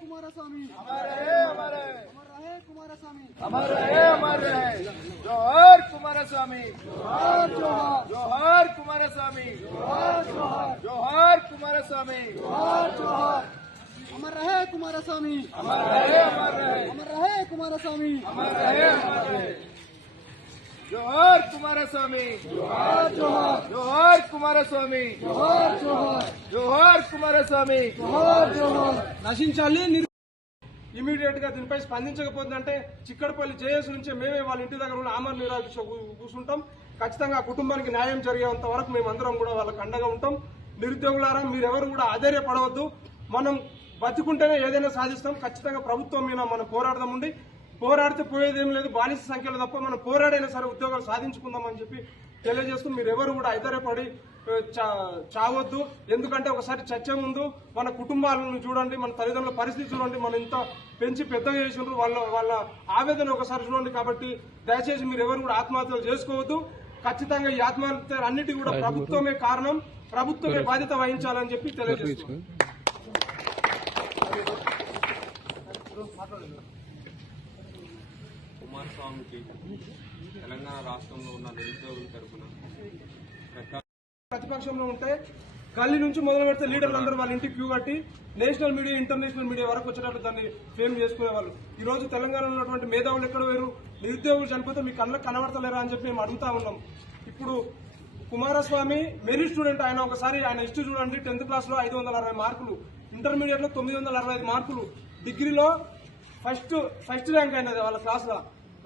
कुमारस्वामी जोहार कुमारस्वामी जोहार कुमारस्वामी जोहार कुमारस्वामी अमर रहे कुमारस्वामी अमर रहे अमर रहे कुमारस्वामी अमर रहे जोहार कुमारस्वामी जोहार जोहार जोहार कुमारस्वामी जोहार जोहार जोहार कुमारस्वामी जोहार जोहार నశించాలి. ఇమీడియట్ గా దీనిపై స్పందించకపోతుందంటే చిక్కడపల్లి జేఎస్ నుంచి మేమే వాళ్ళ ఇంటి దగ్గర ఉన్న ఆమరణ నిరాదీక్ష కూర్చుంటాం. ఖచ్చితంగా ఆ కుటుంబానికి న్యాయం జరిగేంత వరకు మేమందరం కూడా వాళ్ళకి అండగా ఉంటాం. నిరుద్యోగులారా మీరెవరు కూడా ఆధైర్యపడవద్దు. మనం బతుకుంటేనే ఏదైనా సాధిస్తాం. ఖచ్చితంగా ప్రభుత్వం మీద మనం పోరాడదామండి. పోరాడితే పోయేదేం లేదు, బానిస సంఖ్యలో తప్ప మనం పోరాడైనా సరే ఉద్యోగాలు సాధించుకుందామని చెప్పి తెలియజేస్తూ మీరెవరు కూడా ఆధైర్యపడి చావద్దు. ఎందుకంటే ఒకసారి చచ్చే ముందు మన కుటుంబాలను చూడండి, మన తల్లిదండ్రుల పరిస్థితి చూడండి, మనం ఇంత పెంచి పెద్దగా చేసినారు, వాళ్ళ ఆవేదన ఒకసారి చూడండి. కాబట్టి దయచేసి మీరు ఎవరు కూడా ఆత్మహత్యలు చేసుకోవద్దు. ఖచ్చితంగా ఈ ఆత్మహత్యలు అన్నిటి కూడా ప్రభుత్వమే కారణం, ప్రభుత్వమే బాధ్యత వహించాలని చెప్పి తెలియజేస్తున్నాం. కుమారస్వామికి తెలంగాణ రాష్ట్రంలో ఉన్న నిరుద్యోగుల తరఫున ప్రతిపక్షంలో ఉంటే గల్లీ నుంచి మొదలు పెడితే లీడర్లు అందరూ వాళ్ళ ఇంటికి క్యూ కట్టి నేషనల్ మీడియా ఇంటర్నేషనల్ మీడియా వరకు వచ్చేటట్టు దాన్ని ఫేమ్ చేసుకునేవాళ్ళు. ఈ రోజు తెలంగాణలో ఉన్నటువంటి మేధావులు ఎక్కడ వేరు, నిరుద్యోగులు చనిపోతే మీ కళ్ళకు కనబడతలేరా అని చెప్పి మేము అడుగుతా ఉన్నాం. ఇప్పుడు కుమారస్వామి మెరిట్ స్టూడెంట్. ఆయన హిస్టరీ చూడండి. 10th క్లాస్ లో 560 మార్కులు, ఇంటర్మీడియట్ లో 965 మార్కులు, డిగ్రీలో ఫస్ట్ ర్యాంక్ అయినది వాళ్ళ క్లాస్ లో,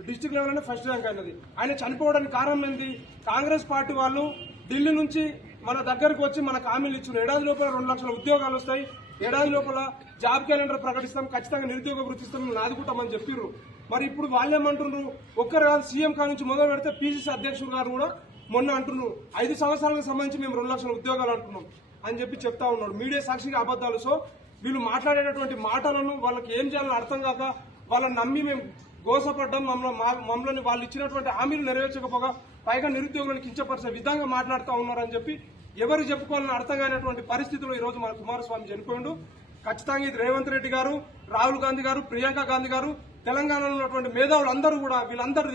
డిస్టిక్ లెవెల్ లోనే ఫస్ట్ ర్యాంక్ అయినది. ఆయన చనిపోవడానికి కారణం ఏంటి? కాంగ్రెస్ పార్టీ వాళ్ళు ఢిల్లీ నుంచి మన దగ్గరకు వచ్చి మనకు హామీలు ఇచ్చారు. ఏడాది లోపల 2 లక్షల ఉద్యోగాలు వస్తాయి, ఏడాది లోపల జాబ్ క్యాలెండర్ ప్రకటిస్తాం, ఖచ్చితంగా నిరుద్యోగ వృత్తి ఇస్తాం, ఆదుకుంటామని చెప్పారు. మరి ఇప్పుడు వాళ్ళేమంటున్నారు? ఒక్కరు కాదు, సీఎం కా నుంచి మొదలు పెడితే పీసీసీ అధ్యక్షుడు గారు కూడా మొన్న అంటున్నారు 5 సంవత్సరాలకు సంబంధించి మేము 2 లక్షల ఉద్యోగాలు అంటున్నాం అని చెప్పి చెప్తా ఉన్నాడు. మీడియా సాక్షిగా అబద్దాలు. సో వీళ్ళు మాట్లాడేటటువంటి మాటలను వాళ్ళకి ఏం చేయాలని అర్థం కాక వాళ్ళని నమ్మి మేము గోసపడ్డం, మమ్మల్ని వాళ్ళు ఇచ్చినటువంటి హామీలు నెరవేర్చకపోగా పైగా నిరుద్యోగులను కించపరిచే విధంగా మాట్లాడుతూ ఉన్నారని చెప్పి ఎవరు చెప్పుకోవాలని అర్థం కానటువంటి పరిస్థితుల్లో ఈ రోజు మన కుమారస్వామి చనిపోయిండు. ఖచ్చితంగా ఇది రేవంత్ రెడ్డి గారు, రాహుల్ గాంధీ గారు, ప్రియాంక గాంధీ గారు, తెలంగాణలో ఉన్నటువంటి మేధావులు అందరూ కూడా వీళ్ళందరూ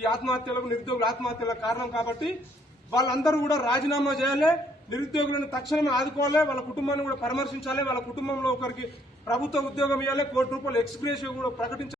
ఈ ఆత్మహత్యలకు, నిరుద్యోగుల ఆత్మహత్యలకు కారణం. కాబట్టి వాళ్ళందరూ కూడా రాజీనామా చేయాలి, నిరుద్యోగులను తక్షణమే ఆదుకోవాలి, వాళ్ళ కుటుంబాన్ని కూడా పరామర్శించాలి, వాళ్ళ కుటుంబంలో ఒకరికి ప్రభుత్వ ఉద్యోగం ఇవ్వాలి, ₹1 కోటి ఎక్స్గ్రేషియో కూడా ప్రకటించాలి.